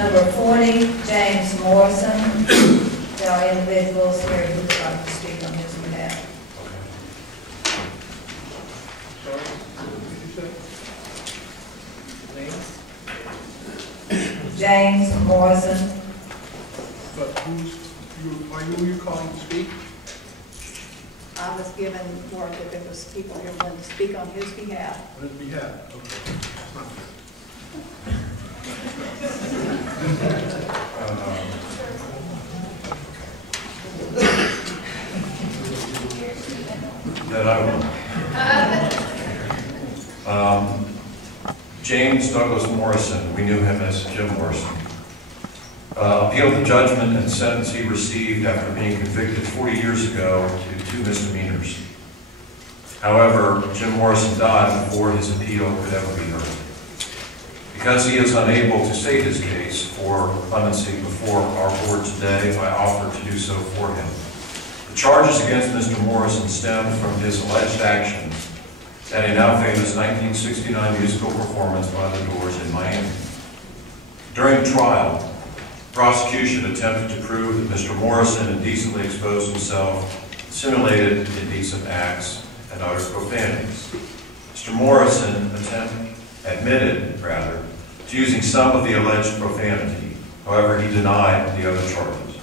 Number 40, James Morrison. There are individuals here who would like to speak on his behalf. Sorry, what did you say? Name? James Morrison. But who are you calling to speak? I was given word that there was people here wanting to speak on his behalf. On his behalf, okay. That's not good. That I will. James Douglas Morrison, we knew him as Jim Morrison, appealed the judgment and sentence he received after being convicted 40 years ago to 2 misdemeanors. However, Jim Morrison died before his appeal could ever be heard. Because he is unable to state his case for clemency before our board today, I offer to do so for him. The charges against Mr. Morrison stem from his alleged actions at a now famous 1969 musical performance by the Doors in Miami. During trial, the prosecution attempted to prove that Mr. Morrison indecently exposed himself, simulated indecent acts, and uttered profanities. Mr. Morrison admitted to using some of the alleged profanity. However, he denied the other charges.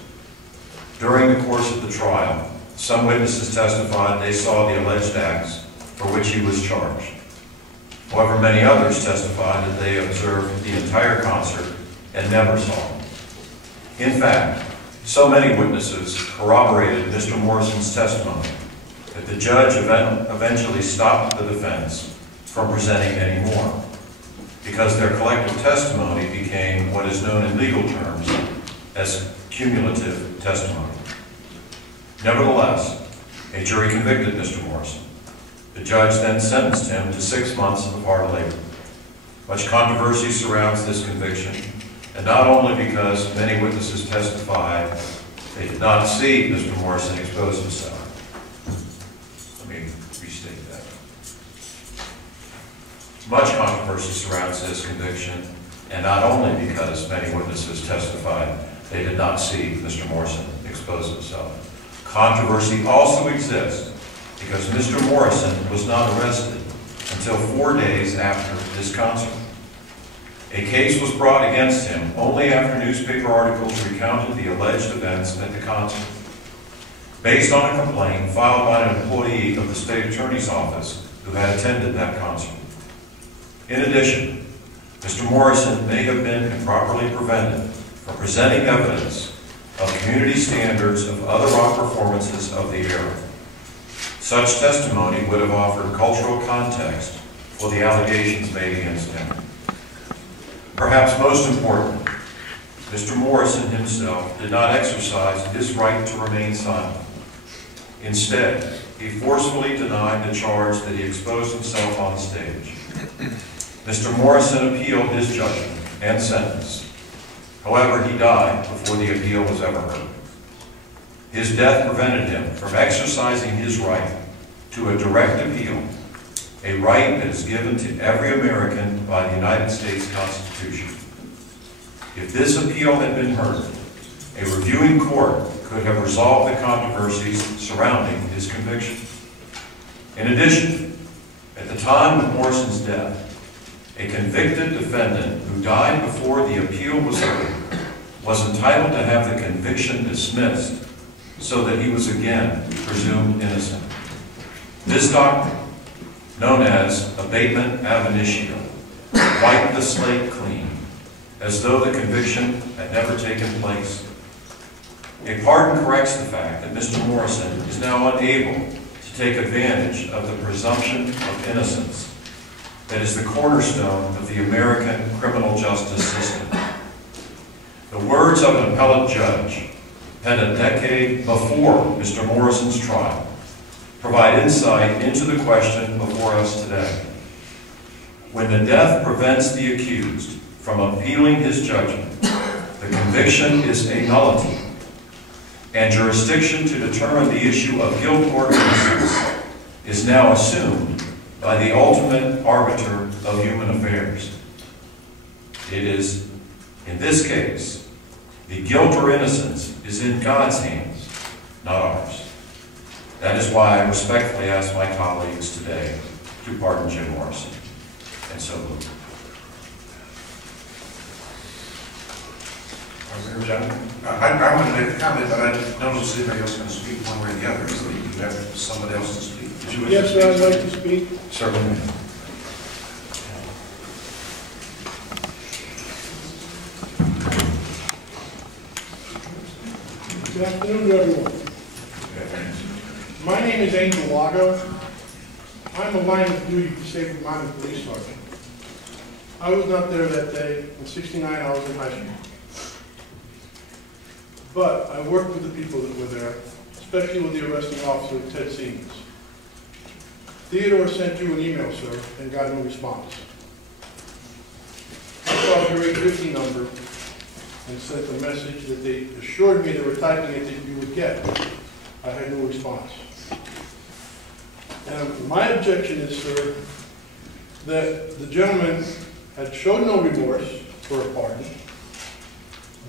During the course of the trial, some witnesses testified they saw the alleged acts for which he was charged. However, many others testified that they observed the entire concert and never saw him. In fact, so many witnesses corroborated Mr. Morrison's testimony that the judge eventually stopped the defense from presenting any more, because their collective testimony became what is known in legal terms as cumulative testimony. Nevertheless, a jury convicted Mr. Morrison. The judge then sentenced him to 6 months of hard labor. Much controversy surrounds this conviction, and not only because many witnesses testified they did not see Mr. Morrison expose himself. Let me restate that. Much controversy surrounds this conviction, and not only because many witnesses testified they did not see Mr. Morrison expose himself. Controversy also exists because Mr. Morrison was not arrested until 4 days after this concert. A case was brought against him only after newspaper articles recounted the alleged events at the concert, based on a complaint filed by an employee of the state attorney's office who had attended that concert. In addition, Mr. Morrison may have been improperly prevented from presenting evidence of community standards of other rock performances of the era. Such testimony would have offered cultural context for the allegations made against him. Perhaps most important, Mr. Morrison himself did not exercise his right to remain silent. Instead, he forcefully denied the charge that he exposed himself on the stage. Mr. Morrison appealed his judgment and sentence. However, he died before the appeal was ever heard. His death prevented him from exercising his right to a direct appeal, a right that is given to every American by the United States Constitution. If this appeal had been heard, a reviewing court could have resolved the controversies surrounding his conviction. In addition, at the time of Morrison's death, a convicted defendant who died before the appeal was heard was entitled to have the conviction dismissed so that he was again presumed innocent. This doctrine, known as abatement ab initio, wiped the slate clean, as though the conviction had never taken place. A pardon corrects the fact that Mr. Morrison is now unable to take advantage of the presumption of innocence that is the cornerstone of the American criminal justice system. The words of an appellate judge, penned a decade before Mr. Morrison's trial, provide insight into the question before us today. When the death prevents the accused from appealing his judgment, the conviction is a nullity, and jurisdiction to determine the issue of guilt or innocence is now assumed by the ultimate arbiter of human affairs. It is In this case, the guilt or innocence is in God's hands, not ours. That is why I respectfully ask my colleagues today to pardon Jim Morrison. And so move. I want to make a comment, but I don't know if anybody else is going to speak one way or the other, so you have somebody else to speak. Did you wish Yes, to sir, I'd speak? like to speak. Certainly. Good afternoon to everyone. My name is Angel Lago. I'm a line of duty disabled minded police sergeant. I was not there that day. In '69, I was in high school. But I worked with the people that were there, especially with the arresting officer, Ted Siemens. Theodore sent you an email, sir, and got no response. I called your 850 number and sent a message that they assured me they were typing it that you would get. I had no response. And my objection is, sir, that the gentleman had showed no remorse for a pardon,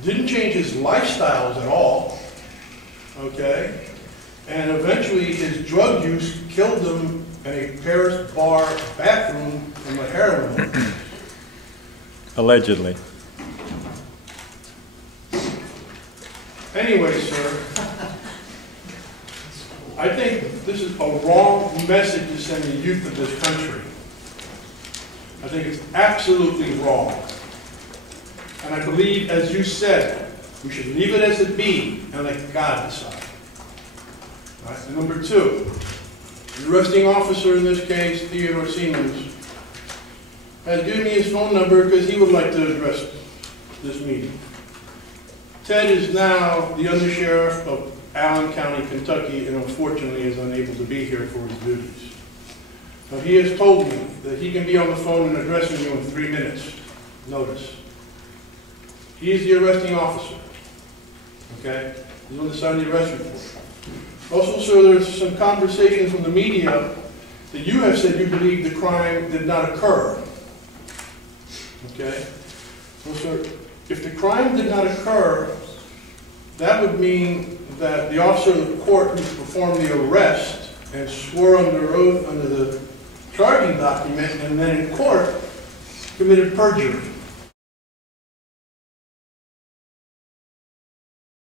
didn't change his lifestyles at all, okay? And eventually his drug use killed him in a Paris bar bathroom from a heroin. Allegedly. Anyway, sir, I think this is a wrong message to send the youth of this country. I think it's absolutely wrong. And I believe, as you said, we should leave it as it be and let God decide. All right? And number two, the arresting officer in this case, Theodore Siemens, has given me his phone number because he would like to address this meeting. Ted is now the undersheriff of Allen County, Kentucky, and unfortunately is unable to be here for his duties. Now, he has told me that he can be on the phone and addressing you in 3 minutes notice. He is the arresting officer, okay? He's on the side of the arrest report. Also, sir, there's some conversations from the media that you have said you believe the crime did not occur, okay? So, sir, if the crime did not occur, that would mean that the officer of the court who performed the arrest and swore under oath under the charging document and then in court committed perjury.